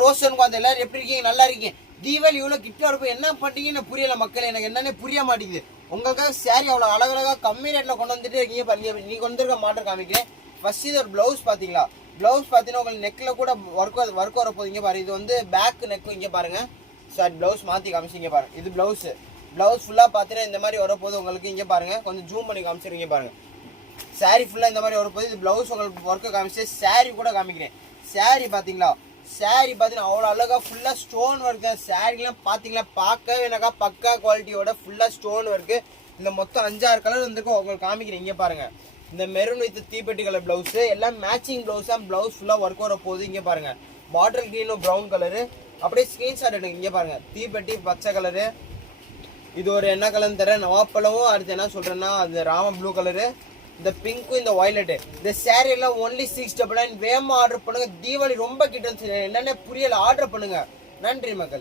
ரோஷன் வந்து எல்லாரும் எப்படி இருக்கீங்க? நல்லா இருக்கீங்க? தீபாவளி இவ்வளோ கிட்ட வரப்போ என்ன பண்ணுறீங்கன்னு புரியல மக்கள், எனக்கு என்னன்னே புரிய மாட்டேங்குது. உங்களுக்காக சாரி அவ்வளோ அழகழகாக கம்மி ரேட்டில் கொண்டு வந்துட்டு இருக்கீங்க பாருங்க. நீங்கள் கொண்டு இருக்க மாட்டர் காமிக்கிறேன். ஃபர்ஸ்ட் இது ஒரு ப்ளவுஸ் பார்த்தீங்களா? ப்ளவுஸ் பார்த்தீங்கன்னா உங்களுக்கு நெக்கில் கூட ஒர்க் வர போது. இங்கே பாருங்க, இது வந்து பேக் நெக்கு. இங்கே பாருங்க, சாரி ப்ளவுஸ் மாற்றி காமிச்சிங்க பாருங்க. இது ப்ளவுஸ் ஃபுல்லாக பார்த்தீங்கன்னா இந்த மாதிரி வரப்போது உங்களுக்கு. இங்கே பாருங்க, கொஞ்சம் ஜூம் பண்ணி காமிச்சிருக்கீங்க பாருங்க. சாரி ஃபுல்லாக இந்த மாதிரி வரப்போது. இது ப்ளவுஸ் உங்களுக்கு ஒர்க்கு காமிச்சு சாரி கூட காமிக்கிறேன். சாரி பார்த்தீங்களா? சாரி பார்த்தீங்கன்னா அவ்வளோ அழகாக ஃபுல்லாக ஸ்டோன் ஒர்க் தான். சாரிலாம் பார்த்தீங்களா பார்க்கவே எனக்கா பக்கா குவாலிட்டியோட ஃபுல்லாக ஸ்டோன் ஒர்க்கு. இந்த மொத்தம் 5-6 கலர் வந்துருக்கும் உங்களுக்கு காமிக்கிறேன். இங்கே பாருங்கள், இந்த மெரூன் வித் தீப்பெட்டி கலர் ப்ளவுஸு, எல்லாம் மேட்சிங் ப்ளவுஸ் தான். ப்ளவுஸ் ஃபுல்லாக ஒர்க் வர போகுது. இங்கே பாருங்கள், பாட்டில் க்ரீனும் ப்ரௌன் கலரு. அப்படியே ஸ்க்ரீன்ஷாட் எடுங்க. இங்கே பாருங்கள், தீப்பெட்டி பச்சை கலரு. இது ஒரு என்ன கலர்னு தரேன், நவாப்பழமும். அடுத்து என்ன சொல்கிறேன்னா அது ராம ப்ளூ கலரு, இந்த பிங்க்கும் இந்த வயலட்டு. இந்த சேரீ எல்லாம் ஒன்லி 699. வேகமாக ஆர்டர் பண்ணுங்க. தீபாவளி ரொம்ப கிட்ட என்னென்ன புரியல, ஆர்டர் பண்ணுங்க. நன்றி மக்கள்.